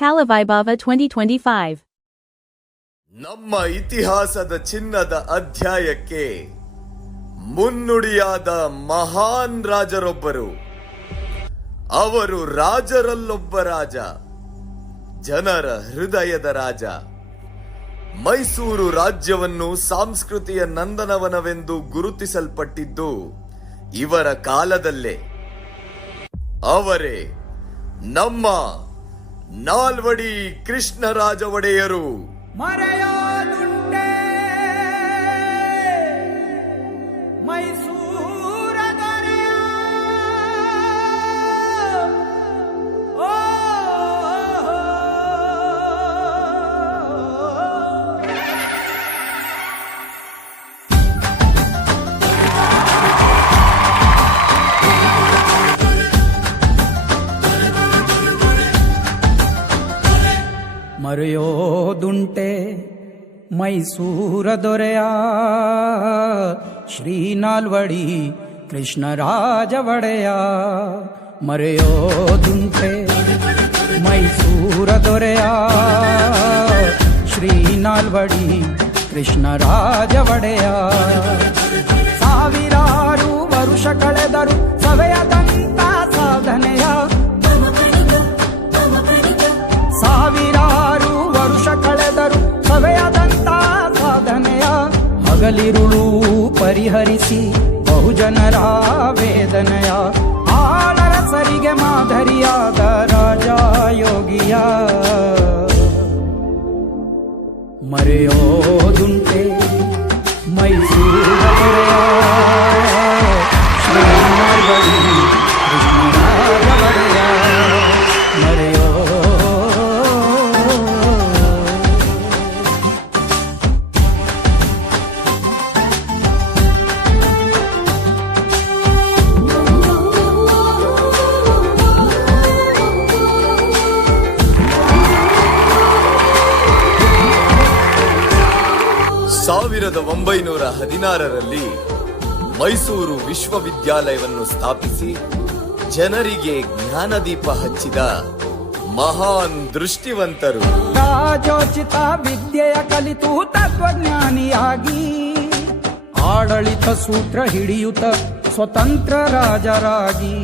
Kalavaibhava 2025. ನಮ್ಮ ಇತಿಹಾಸದ ಚಿನ್ನದ ಅಧ್ಯಾಯಕ್ಕೆ ಮುನ್ನುಡಿಯಾದ ಮಹಾನ್ ರಾಜರೊಬ್ಬರು. ಅವರು ರಾಜರಲ್ಲೊಬ್ಬ ರಾಜ, ಜನರ ಹೃದಯದ ರಾಜ. ಮೈಸೂರು ರಾಜ್ಯವನ್ನು ಸಾಂಸ್ಕೃತಿಯ ನಂದನವನವೆಂದು ಗುರುತಿಸಲ್ಪಟ್ಟಿದ್ದು ಇವರ ಕಾಲದಲ್ಲೇ. ಅವರೇ ನಮ್ಮ ನಾಲ್ವಡಿ ಕೃಷ್ಣರಾಜ ಒಡೆಯರು. ಮರೆಯೋದುಂಟೆ ಮೈಸೂರ ದೊರೆಯ ಓ ಮರೆಯೋದುಂಟೆ ಮೈಸೂರ ದೊರೆಯ ಶ್ರೀ ನಾಲ್ವಡಿ ಕೃಷ್ಣರಾಜ ಒಡೆಯ. ಮರೆಯೋದುಂಟೆ ಮೈಸೂರ ದೊರೆಯ ಶ್ರೀ ನಾಲ್ವಡಿ ಕೃಷ್ಣರಾಜ ಒಡೆಯ. ಸಾವಿರಾರು ವರುಷ ಕಳೆದರು ಸವೆಯದಂತ ಸಾಧನೆಯ, ಸಾವಿರಾರು ವರುಷ ಕಳೆದರು ಸವೆಯದಂತ ಸಾಧನೆಯ. ಹಗಲಿರುಳು ಪರಿಹರಿಸಿ ಬಹುಜನರ ವೇದನೆಯ, ಆಳರಸರಿಗೆ ಮಾದರಿಯಾದ ರಾಜ ಯೋಗಿಯ. ಮರೆಯೋದುಂಟೆ ಮೈಸೂರ ದೊರೆಯ ಶ್ರೀ ನಾಲ್ವಡಿ ಕೃಷ್ಣರಾಜ ಒಡೆಯ. ಮರೆಯೋ ಸಾವಿರದ 1916ರಲ್ಲಿ ಮೈಸೂರು ವಿಶ್ವವಿದ್ಯಾಲಯವನ್ನು ಸ್ಥಾಪಿಸಿ ಜನರಿಗೆ ಜ್ಞಾನದೀಪ ಹಚ್ಚಿದ ಮಹಾನ್ ದೃಷ್ಟಿವಂತರು. ರಾಜೋಚಿತ ವಿದ್ಯೆಯ ಕಲಿತು ತತ್ವಜ್ಞಾನಿಯಾಗಿ ಆಡಳಿತ ಸೂತ್ರ ಹಿಡಿಯುತ್ತ ಸ್ವತಂತ್ರ ರಾಜರಾಗಿ.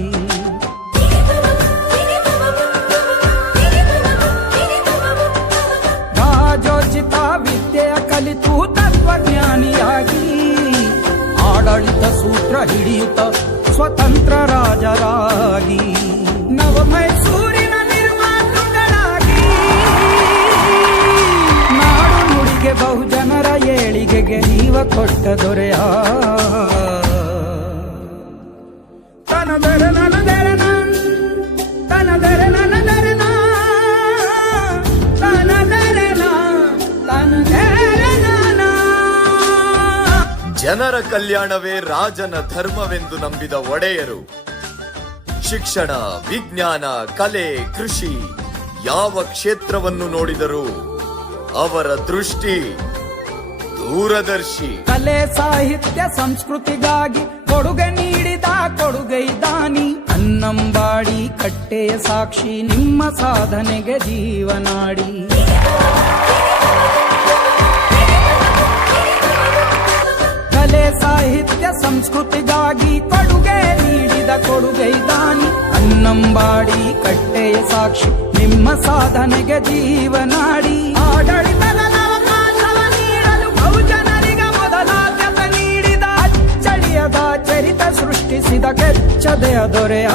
ರಾಜೋಚಿತ ವಿದ್ಯೆಯ ಕಲಿತು ತತ್ವಜ್ಞಾನಿಯಾಗಿ ಆಡಳಿತ ಸೂತ್ರ ಹಿಡಿಯುತ್ತ ಸ್ವತಂತ್ರ ರಾಜರಾಗಿ. ನವ ಮೈಸೂರಿನ ನಿರ್ಮಾತೃಗಳಾಗಿ ನಾಡು ನುಡಿಗೆ ಬಹುಜನರ ಏಳಿಗೆಗೆ ಜೀವ ಕೊಟ್ಟ ದೊರೆಯ. ತನದರ ನನದರನ ತನದರ ನನದರನ ಜನರ ಕಲ್ಯಾಣವೇ ರಾಜನ ಧರ್ಮವೆಂದು ನಂಬಿದ ಒಡೆಯರು. ಶಿಕ್ಷಣ, ವಿಜ್ಞಾನ, ಕಲೆ, ಕೃಷಿ ಯಾವ ಕ್ಷೇತ್ರವನ್ನು ನೋಡಿದರೂ ಅವರ ದೃಷ್ಟಿ ದೂರದರ್ಶಿ. ಕಲೆ, ಸಾಹಿತ್ಯ, ಸಂಸ್ಕೃತಿಗಾಗಿ ಕೊಡುಗೆ ನೀಡಿದ ಕೊಡುಗೈದಾನಿ. ಅನ್ನಂಬಾಡಿ ಕಟ್ಟೆಯ ಸಾಕ್ಷಿ ನಿಮ್ಮ ಸಾಧನೆಗೆ ಜೀವನಾಡಿ. ಕಲೆ, ಸಾಹಿತ್ಯ, ಸಂಸ್ಕೃತಿಗಾಗಿ ಕೊಡುಗೆ ನೀಡಿದ ಕೊಡುಗೈದಾನಿ. ಅನ್ನಂಬಾಡಿ ಕಟ್ಟೆಯ ಸಾಕ್ಷಿ ನಿಮ್ಮ ಸಾಧನೆಗೆ ಜೀವನಾಡಿ. ಆಡಳಿತದ ಅವಕಾಶವ ನೀಡಲು ಬಹುಜನರಿಗೆ ಮೊದಲಾದ್ಯತೆ ನೀಡಿದ ಅಚ್ಚಳಿಯದ ಚರಿತ ಸೃಷ್ಟಿಸಿದ ಕೆಚ್ಚದೆಯ ದೊರೆಯ.